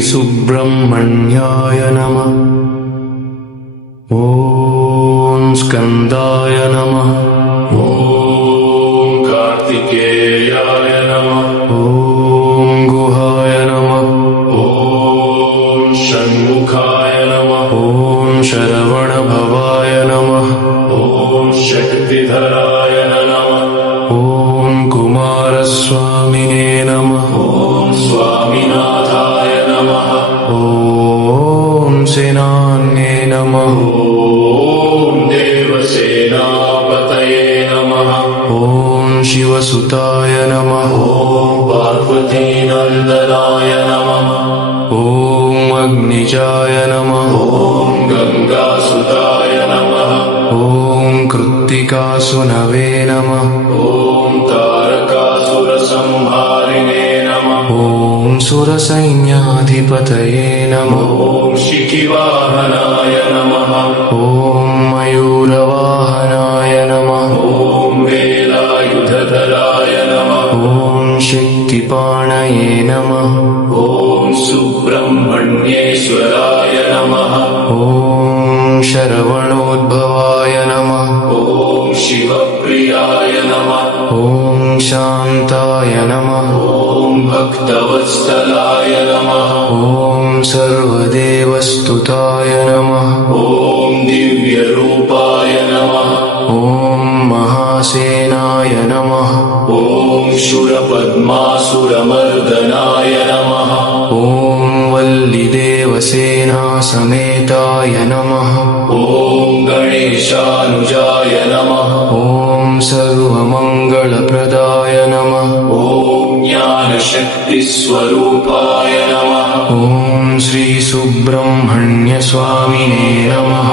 सुब्रह्मण्याय नमः। ॐ स्कन्दाय नमः। ॐ कार्तिकेयाय नमः। ॐ गुहाय नमः। ॐ षण्मुखाय नमः। ॐ शरवणभवाय नमः। ॐ शक्तिधराय नमः। ॐ कुमारस्वामिने नमः। ॐ स्वामिनाथाय नमः। ॐ सेनान्ये नमः। ॐ देवसेनापतये नमः। ॐ शिवसुताय नमः। ॐ पार्वतीनन्दनाय नमः। ॐ अग्निजाय नमः। ॐ गङ्गासुताय नमः। ॐ कृत्तिकासुनवे नमः। ॐ तारकासुरसंहारिणे नमः। ॐ सुरसैन्याधिपतये नमः। ॐ शिखिवाहनाय नमः। ॐ मयूरवाहनाय नमः। ॐ वेलायुधधराय नमः। ॐ शक्तिपाणये नमः। ॐ सुब्रह्मण्येश्वराय नमः। ॐ शरवणोद्भवाय नमः। ॐ शिवप्रियाय नमः। ॐ शान्ताय नमः। ॐ भक्तवत्सलाय नमः। ॐ सर्वदेवस्तुताय नमः। ॐ दिव्यरूपाय नमः। ॐ महासेनाय नमः। ॐ शूरपद्मासुरमर्दनाय नमः। ॐ वल्लिदेवसेनासमेताय नमः। ॐ गणेशानुजाय नमः। ॐ सर्वमङ्गलप्रदाय नमः। ॐ ज्ञानशक्तिस्वरूपाय नमः। ॐ श्रीसुब्रह्मण्यस्वामिने नमः।